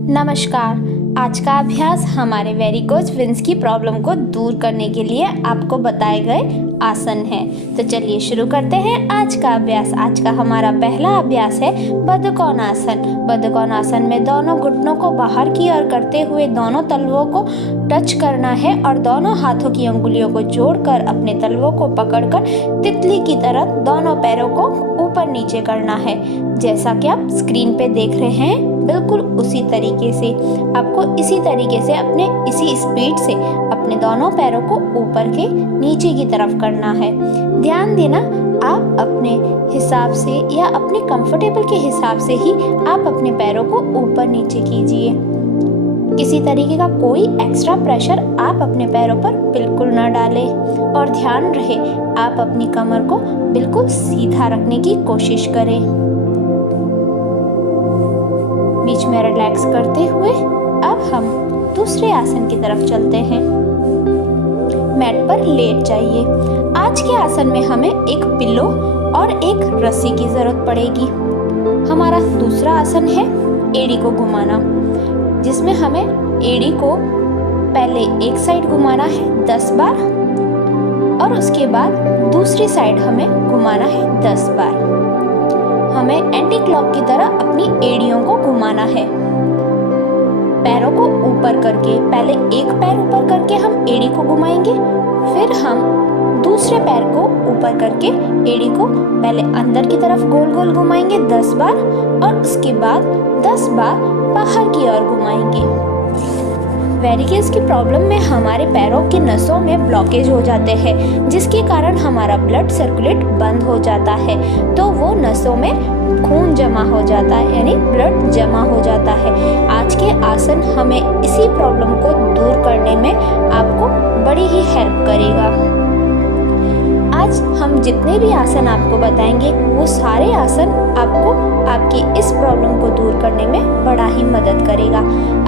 नमस्कार। आज का अभ्यास हमारे वेरिकोज वेन्स की प्रॉब्लम को दूर करने के लिए आपको बताए गए आसन है। तो चलिए शुरू करते हैं आज का अभ्यास। आज का हमारा पहला अभ्यास है बद्धकोणासन। बद्धकोणासन में दोनों घुटनों को बाहर की ओर करते हुए दोनों तलवों को टच करना है और दोनों हाथों की अंगुलियों को जोड़कर अपने तलवों को पकड़कर तितली की तरह दोनों पैरों को ऊपर नीचे करना है। जैसा कि आप स्क्रीन पे देख रहे हैं, बिल्कुल उसी तरीके से आपको इसी तरीके से अपने इसी स्पीड से अपने दोनों पैरों को ऊपर के नीचे की तरफ करना है। ध्यान देना, आप अपने हिसाब से या अपने कंफर्टेबल के हिसाब से ही आप अपने पैरों को ऊपर नीचे कीजिए। किसी तरीके का कोई एक्स्ट्रा प्रेशर आप अपने पैरों पर बिल्कुल न डालें और ध्यान रहे आप अपनी कमर को बिल्कुल सीधा रखने की कोशिश करें। बीच में रिलैक्स करते हुए अब हम दूसरे आसन की तरफ चलते हैं। मैट पर लेट जाइए। आज के आसन में हमें एक पिलो और एक रस्सी की जरूरत पड़ेगी। हमारा दूसरा आसन है एड़ी को घुमाना, जिसमें हमें एड़ी को पहले एक साइड घुमाना है 10 बार और उसके बाद दूसरी साइड हमें घुमाना है 10 बार। हमें एंटी क्लॉक की तरह अपनी एड़ियों को घुमाना है। पैरों को ऊपर करके, पहले एक पैर ऊपर करके हम एड़ी को घुमाएंगे, फिर हम दूसरे पैर को ऊपर करके एड़ी को पहले अंदर की तरफ गोल गोल घुमाएंगे 10 बार और उसके बाद 10 बार बाहर की ओर घुमाएंगे। वेरिकोज की प्रॉब्लम में हमारे पैरों की नसों में ब्लॉकेज हो जाते हैं, जिसके कारण हमारा ब्लड सर्कुलेट बंद हो जाता है, तो वो नसों में खून जमा हो जाता है, यानी ब्लड जमा हो जाता है। आज के आसन हमें इसी प्रॉब्लम को दूर करने में आपको बड़ी ही हेल्प करेगा। आज हम जितने भी आसन आपको बताएंगे वो सारे आसन आपको आपकी इस प्रॉब्लम को दूर करने में बड़ा ही मदद करेगा।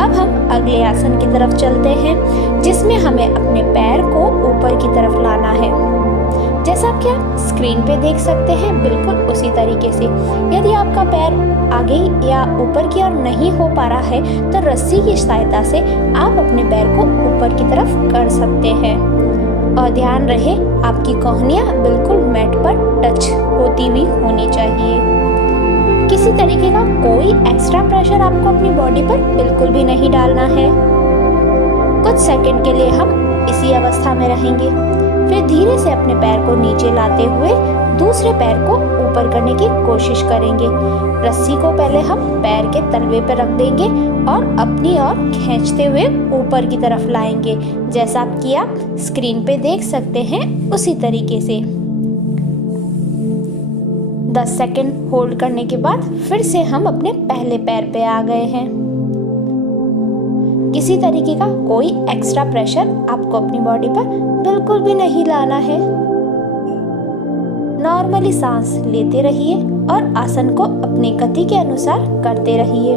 अब हम अगले आसन की तरफ चलते हैं, जिसमें हमें अपने पैर को ऊपर की तरफ लाना है। जैसा कि आप स्क्रीन पे देख सकते हैं, बिल्कुल उसी तरीके से। यदि आपका पैर आगे या ऊपर की ओर नहीं हो पा रहा है तो रस्सी की सहायता से आप अपने पैर को ऊपर की तरफ कर सकते हैं। और ध्यान रहे आपकी कोहनियाँ बिल्कुल मैट पर टच होती हुई होनी चाहिए। किसी तरीके का कोई एक्स्ट्रा प्रेशर आपको अपनी बॉडी पर बिल्कुल भी नहीं डालना है। कुछ सेकंड के लिए हम इसी अवस्था में रहेंगे, फिर धीरे से अपने पैर को नीचे लाते हुए दूसरे पैर को ऊपर करने की कोशिश करेंगे। रस्सी को पहले हम पैर के तलवे पर रख देंगे और अपनी ओर खींचते हुए ऊपर की तरफ लाएंगे, जैसा कि आप स्क्रीन पे देख सकते हैं उसी तरीके से। 10 सेकंड होल्ड करने के बाद फिर से हम अपने पहले पैर पे आ गए हैं। किसी तरीके का कोई एक्स्ट्रा प्रेशर आपको अपनी बॉडी पर बिल्कुल भी नहीं लाना है। नॉर्मली सांस लेते रहिए और आसन को अपनी गति के अनुसार करते रहिए।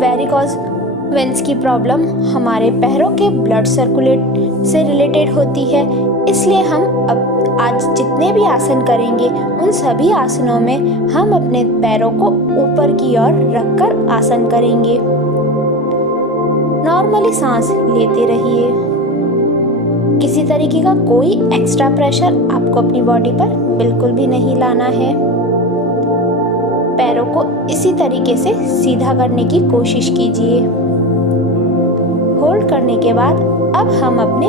वेरिकोज वेन्स की प्रॉब्लम हमारे पैरों के ब्लड सर्कुलेट से रिलेटेड होती है, इसलिए हम अब आज जितने भी आसन करेंगे उन सभी आसनों में हम अपने पैरों को ऊपर की ओर रखकर आसन करेंगे। नॉर्मली सांस लेते रहिए। किसी तरीके का कोई एक्स्ट्रा प्रेशर आपको अपनी बॉडी पर बिल्कुल भी नहीं लाना है। पैरों को इसी तरीके से सीधा करने की कोशिश कीजिए। होल्ड करने के बाद अब हम अपने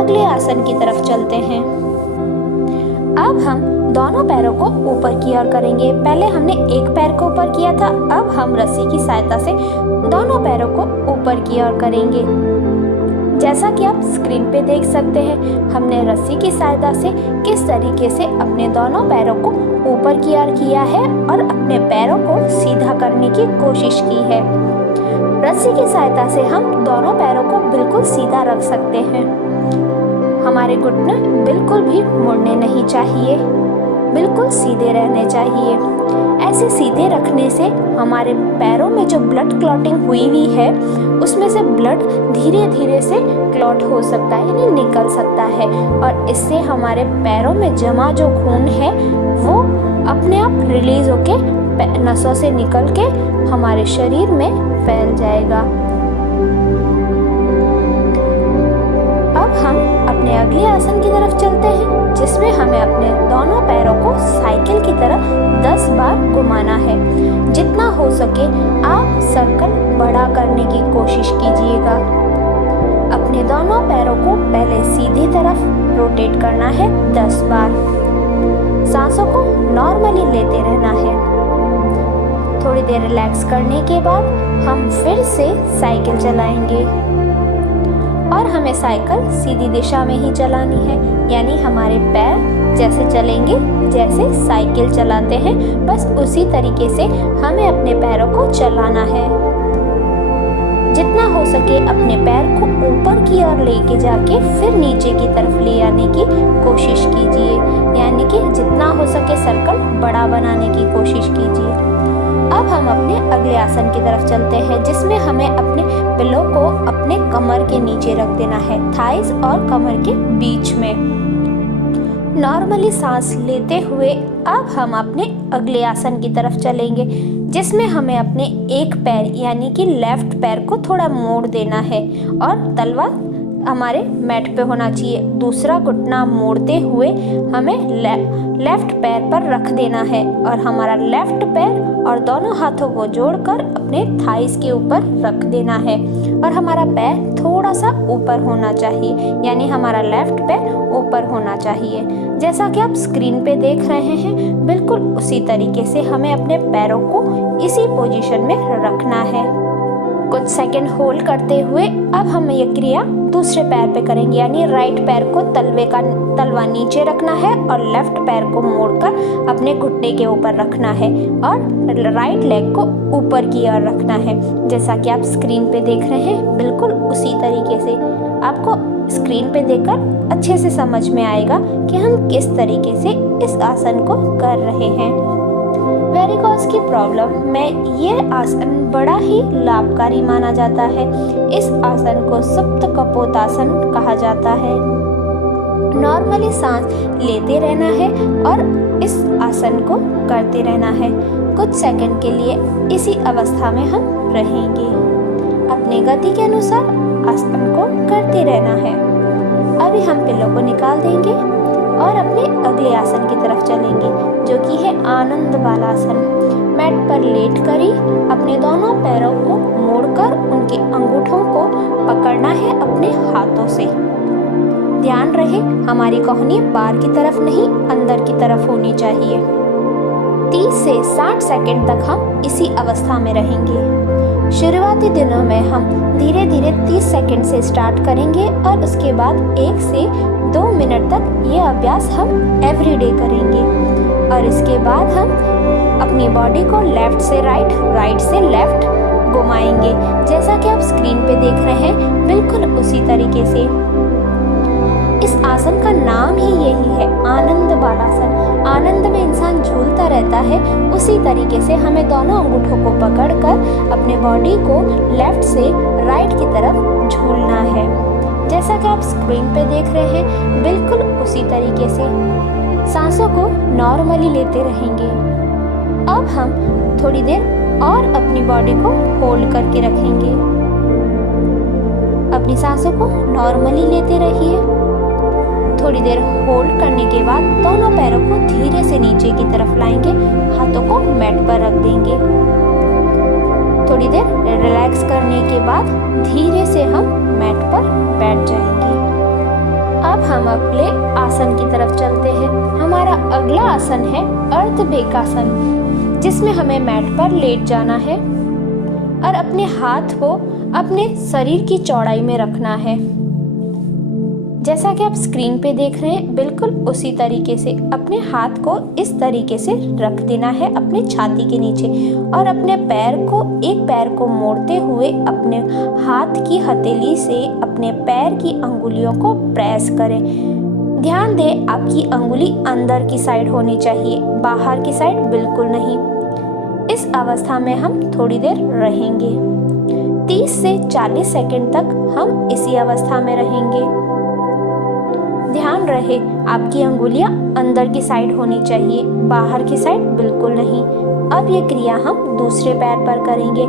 अगले आसन की तरफ चलते हैं। अब हम दोनों पैरों को ऊपर की ओर करेंगे। पहले हमने एक पैर को ऊपर किया था, अब हम रस्सी की सहायता से दोनों पैरों को ऊपर की ओर करेंगे। जैसा कि आप स्क्रीन पे देख सकते हैं, हमने रस्सी की सहायता से किस तरीके से अपने दोनों पैरों को ऊपर की ओर किया है और अपने पैरों को सीधा करने की कोशिश की है। रस्सी की सहायता से हम दोनों पैरों को बिल्कुल सीधा रख सकते हैं। हमारे घुटने बिल्कुल भी मुड़ने नहीं चाहिए, बिल्कुल सीधे रहने चाहिए। ऐसे सीधे रखने से हमारे पैरों में जो ब्लड क्लॉटिंग हुई है उसमें से ब्लड धीरे धीरे से क्लॉट हो सकता है, यानी निकल सकता है, और इससे हमारे पैरों में जमा जो खून है वो अपने आप रिलीज होके नसों से निकल के हमारे शरीर में फैल जाएगा। अब हम अपने अगले आसन की तरफ चलते हैं, जिसमें हमें अपने दोनों पैरों को साइकिल की तरह 10 बार घुमाना है। जितना हो सके आप सर्कल बड़ा करने की कोशिश कीजिएगा। अपने दोनों पैरों को पहले सीधी तरफ रोटेट करना है 10 बार। सांसों को नॉर्मली लेते रहना है। थोड़ी देर रिलैक्स करने के बाद हम फिर से साइकिल चलाएंगे और हमें साइकिल सीधी दिशा में ही चलानी है, यानी हमारे पैर जैसे चलेंगे जैसे साइकिल चलाते हैं, बस उसी तरीके से हमें अपने पैरों को चलाना है। जितना हो सके अपने पैर को ऊपर की ओर लेके जाके फिर नीचे की तरफ ले आने की कोशिश कीजिए, यानी कि जितना हो सके सर्कल बड़ा बनाने की कोशिश कीजिए। अब हम अपने अगले आसन की तरफ चलते हैं, जिसमें हमें अपने पिलो को अपने कमर के नीचे रख देना है, थाइस और कमर के बीच में। नॉर्मली सांस लेते हुए अब हम अपने अगले आसन की तरफ चलेंगे, जिसमें हमें अपने एक पैर यानी कि लेफ्ट पैर को थोड़ा मोड़ देना है और तलवा हमारे मैट पे होना चाहिए। दूसरा घुटना मोड़ते हुए हमें लेफ्ट पैर पर रख देना है और हमारा लेफ्ट पैर और दोनों हाथों को जोड़कर अपने थाइस के ऊपर रख देना है और हमारा पैर थोड़ा सा ऊपर होना चाहिए, यानी हमारा लेफ्ट पैर ऊपर होना चाहिए। जैसा कि आप स्क्रीन पे देख रहे हैं, बिल्कुल उसी तरीके से हमें अपने पैरों को इसी पोजीशन में रखना है। कुछ सेकंड होल्ड करते हुए अब हम ये क्रिया दूसरे पैर पे करेंगे, यानी राइट पैर को तलवा नीचे रखना है और लेफ्ट पैर को मोड़कर अपने घुटने के ऊपर रखना है और राइट लेग को ऊपर की ओर रखना है। जैसा कि आप स्क्रीन पे देख रहे हैं, बिल्कुल उसी तरीके से आपको स्क्रीन पे देखकर अच्छे से समझ में आएगा कि हम किस तरीके से इस आसन को कर रहे हैं। वेरिकोज की प्रॉब्लम में ये आसन बड़ा ही लाभकारी माना जाता है। इस आसन को सुप्त कपोतासन कहा जाता है। नॉर्मली सांस लेते रहना है और इस आसन को करते रहना है। कुछ सेकंड के लिए इसी अवस्था में हम रहेंगे। अपनी गति के अनुसार आसन को करते रहना है। अभी हम पिलो को निकाल देंगे और अपने अगले आसन की तरफ चलेंगे, जो कि है आनंद बालासन। मैट पर लेट कर ही अपने दोनों पैरों को मोड़कर उनके अंगूठों को पकड़ना है अपने हाथों से। ध्यान रहे हमारी कोहनी बाहर की तरफ नहीं, अंदर की तरफ होनी चाहिए। 30 से 60 सेकंड तक हम इसी अवस्था में रहेंगे। शुरुआती दिनों में हम धीरे धीरे 30 सेकंड से स्टार्ट करेंगे और उसके बाद 1 से 2 मिनट तक ये अभ्यास हम एवरीडे करेंगे और इसके बाद हम अपनी बॉडी को लेफ्ट से राइट, राइट से लेफ्ट घुमाएंगे। जैसा कि आप स्क्रीन पे देख रहे हैं, बिल्कुल उसी तरीके से। इस आसन का नाम ही यही है, आनंद बालासन। आनंद में इंसान झूलता रहता है, उसी तरीके से हमें दोनों अंगूठों को पकड़कर अपने बॉडी को लेफ्ट से राइट की तरफ झूलना है। जैसा कि आप स्क्रीन पे देख रहे हैं, बिल्कुल उसी तरीके से सांसों को नॉर्मली लेते रहेंगे। अब हम थोड़ी देर और अपनी बॉडी को होल्ड करके रखेंगे। अपनी सांसों को नॉर्मली लेते रहिए। थोड़ी देर होल्ड करने के बाद दोनों पैरों को धीरे से नीचे की तरफ लाएंगे, हाथों को मैट पर रख देंगे। थोड़ी देर रिलैक्स करने के बाद धीरे से हम मैट पर बैठ जाएंगे। अब हम अगले आसन की तरफ चलते हैं। हमारा अगला आसन है अर्धभेकासन, जिसमें हमें मैट पर लेट जाना है और अपने हाथ को अपने शरीर की चौड़ाई में रखना है। जैसा कि आप स्क्रीन पे देख रहे हैं, बिल्कुल उसी तरीके से अपने हाथ को इस तरीके से रख देना है अपने छाती के नीचे और अपने एक पैर को मोड़ते हुए अपने हाथ की हथेली से अपने पैर की अंगुलियों को प्रेस करें। ध्यान दें, आपकी अंगुली अंदर की साइड होनी चाहिए, बाहर की साइड बिल्कुल नहीं। इस अवस्था में हम थोड़ी देर रहेंगे। 30 से 40 सेकंड तक हम इसी अवस्था में रहेंगे। ध्यान रहे आपकी अंगुलियां अंदर की साइड होनी चाहिए, बाहर की साइड बिल्कुल नहीं। अब ये क्रिया हम दूसरे पैर पर करेंगे।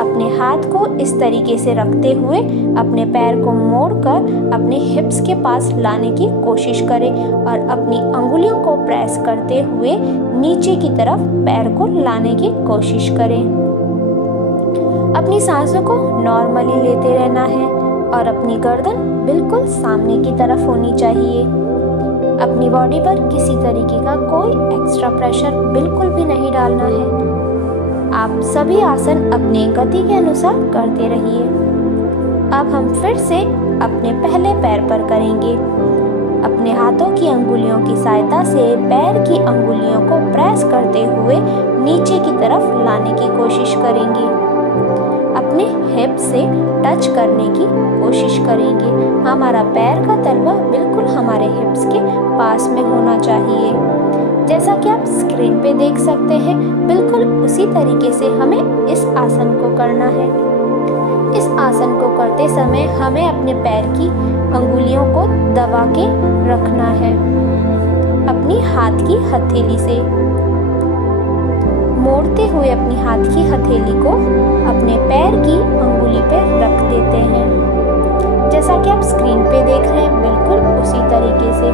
अपने हाथ को इस तरीके से रखते हुए अपने पैर को मोड़कर अपने हिप्स के पास लाने की कोशिश करें और अपनी अंगुलियों को प्रेस करते हुए नीचे की तरफ पैर को लाने की कोशिश करें। अपनी सांसों को नॉर्मली लेते रहना है और अपनी गर्दन बिल्कुल सामने की तरफ होनी चाहिए। अपनी बॉडी पर किसी तरीके का कोई एक्स्ट्रा प्रेशर बिल्कुल भी नहीं डालना है। आप सभी आसन अपने गति के अनुसार करते रहिए। अब हम फिर से अपने पहले पैर पर करेंगे। अपने हाथों की अंगुलियों की सहायता से पैर की अंगुलियों को प्रेस करते हुए नीचे की तरफ लाने की कोशिश करेंगे। अपने हिप से टच करने की कोशिश करेंगे। हमारा पैर का तलवा बिल्कुल हमारे हिप्स के पास में होना चाहिए। जैसा कि आप स्क्रीन पे देख सकते हैं, बिल्कुल उसी तरीके से हमें इस आसन को करना है। इस आसन को करते समय हमें अपने पैर की अंगुलियों को दबा के रखना है। अपनी हाथ की हथेली से मोड़ते हुए अपनी हाथ की हथेली को अपने पैर की अंगुली पे रख देते हैं। जैसा कि आप स्क्रीन पे देख रहे हैं, बिल्कुल उसी तरीके से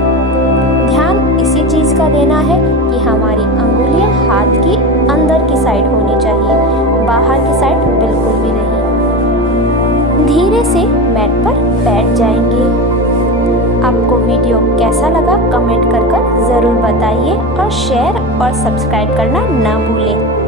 ध्यान इसी चीज़ का देना है कि हमारी अंगुलियां हाथ की अंदर की साइड होनी चाहिए, बाहर की साइड बिल्कुल भी नहीं। धीरे से मैट पर बैठ जाएंगे। आपको वीडियो कैसा लगा कमेंट कर ज़रूर बताइए और शेयर और सब्सक्राइब करना ना भूलें।